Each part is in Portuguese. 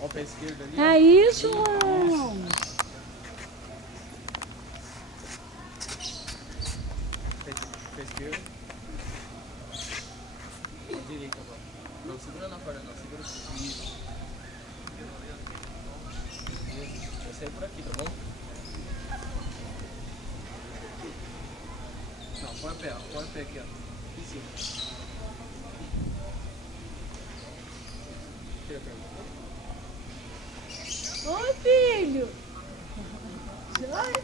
Ó o pé esquerdo ali. Aí, João. Pé esquerdo. Direita agora. Não segura na corda não, segura aqui. Isso. Vai sair por aqui, tá bom? Não, põe o pé aqui, ó. Em cima. Tira a perna. Oi, filho. Joia.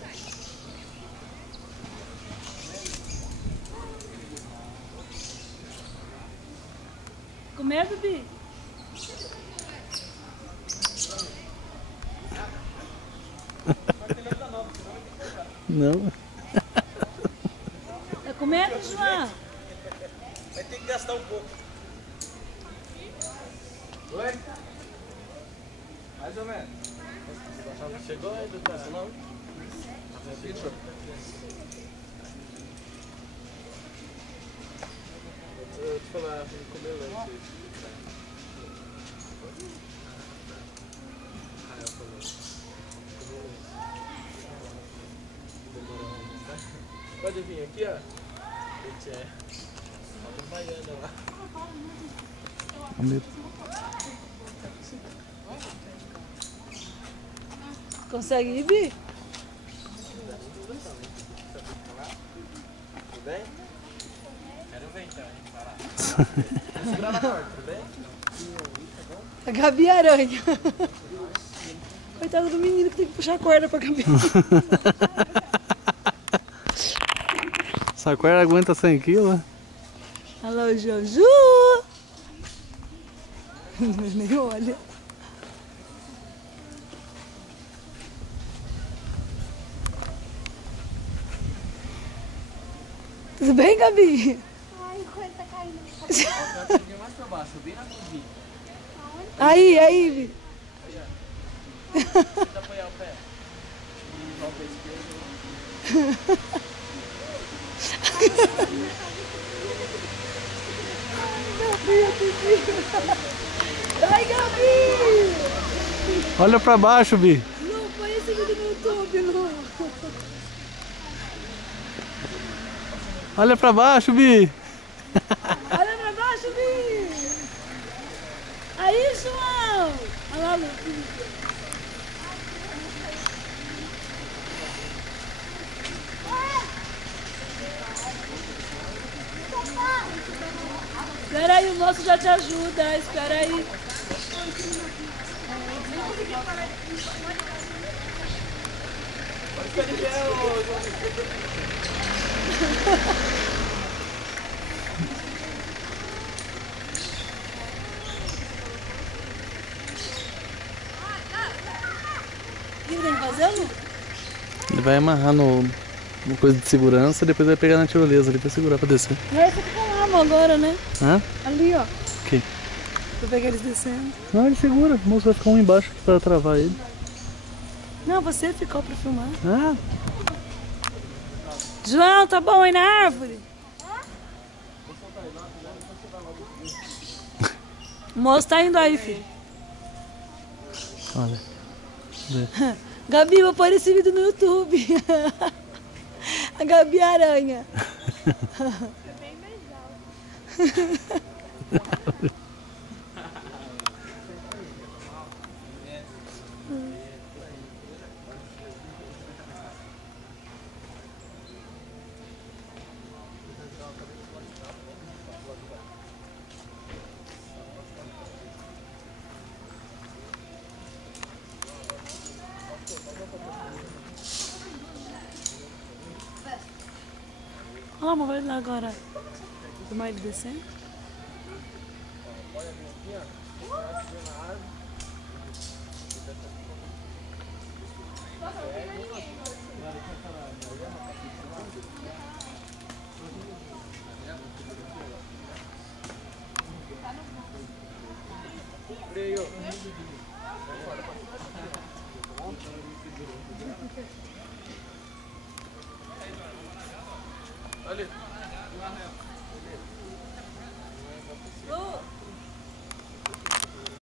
Comer, Bibi? Não. Tá comendo, João? Vai ter que gastar um pouco. Oi? Mais ou menos. Chegou aí do seu nome? Vitor? Eu te falar, comer leite. Ah, eu falei. Pode vir aqui, ó. Gente, é. Olha o baiano lá. Consegue ir, Bi? Tudo bem? Quero ver então, hein? Vai lá. Segurar na porta, tudo bem? A Gabi Aranha. Coitado do menino que tem que puxar a corda pra Gabi. Essa corda aguenta 100 kg? Olha lá o Joju. Nem olha. Tudo bem, Gabi? Ai, a coisa tá caindo. Eu quero vir mais pra baixo, bem na cozinha. Aí, Bi. Tenta apoiar o pé. Só o pé esquerdo. Ai, Gabi! Olha pra baixo, Bi. Não, põe esse vídeo no YouTube, não. Olha pra baixo, Bi. Olha pra baixo, Bi! Aí, João! Olha lá, Lucas. Espera aí, o moço já te ajuda. Espera aí. O que tem que fazer, Lu? Ele vai amarrar no coisa de segurança, depois vai pegar na tirolesa ali pra segurar pra descer. Esse fica lá, amor, agora, né? Hã? Ali, ó. Ok. Pra pegar eles descendo. Não, ele segura. O moço vai ficar um embaixo aqui pra travar ele. Não, você ficou pra filmar. Ah, João, tá bom aí na árvore? O moço tá indo aí, filho. olha. Gabi, vou pôr esse vídeo no YouTube. A Gabi Aranha. É bem mais alto. Ó, amor, vai lá agora. Filmar ele descendo. Freio. Ali. Lu,